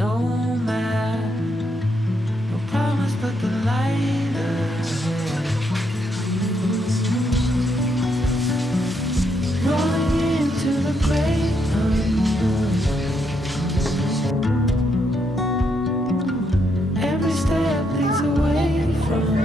No map, no promise but the light ahead. Rolling into the great unknown. Every step leads away from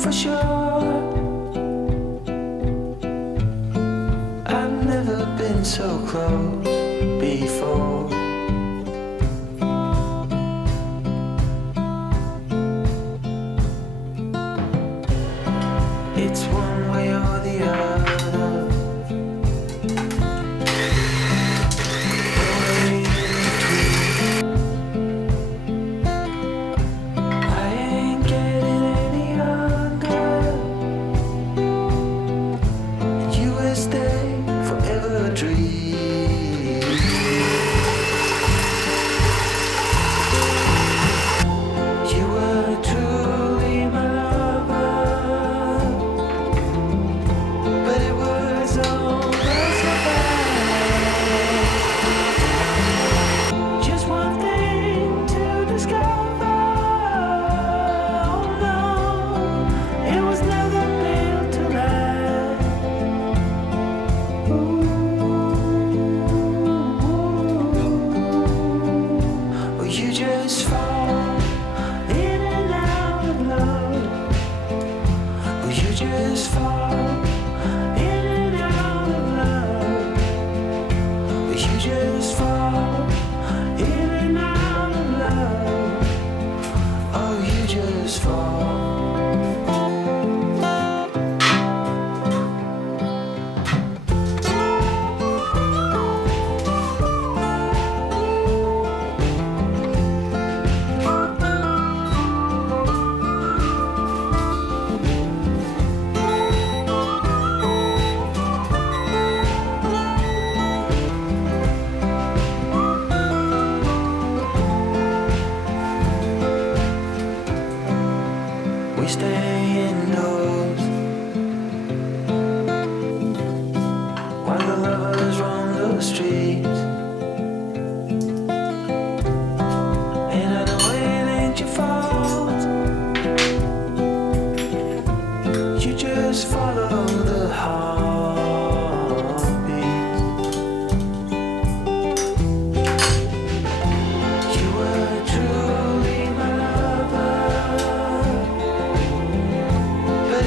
for sure. I've never been so close before. It's one way or the other. I ain't getting any younger. You will stay forever a dream. You were truly my lover, but it was almost a fire. Just one thing to discover. Oh no, it was never built to last. Well, you just fall in and out of love. Well, you just fall in and out of love. Well, you just fall in and out of love. Oh, you just fall. We stay indoors while the lovers roam the streets. And I know it ain't your fault. You just follow the heartbeat. You were truly my lover, but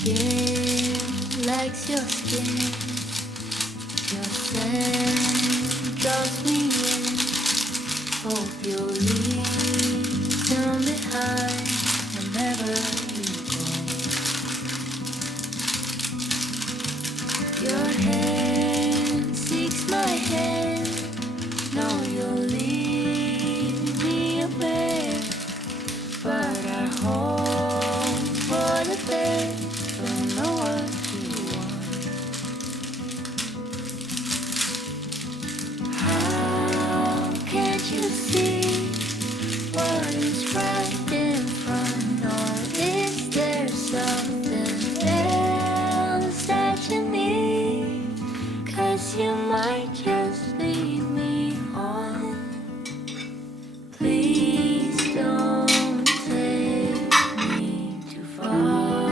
skin likes your skin. Your scent draws me in. Hope you'll leave them behind whenever you go. Your hand seeks my hand. No, you'll leave me a bed, but I hope for the best. Don't know what you want. How can't you see what is right in front? Or is there something else that you need? 'Cause you might just lead me on. Please don't take me too far.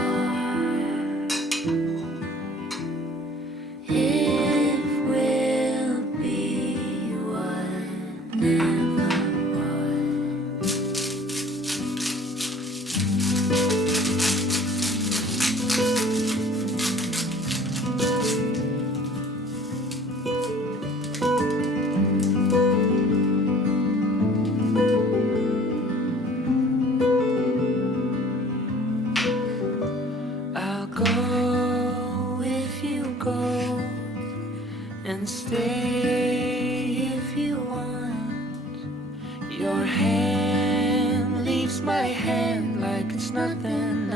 It will be what never was. I'll go if you go, and stay if you want. Your hand leaves my hand like it's nothing.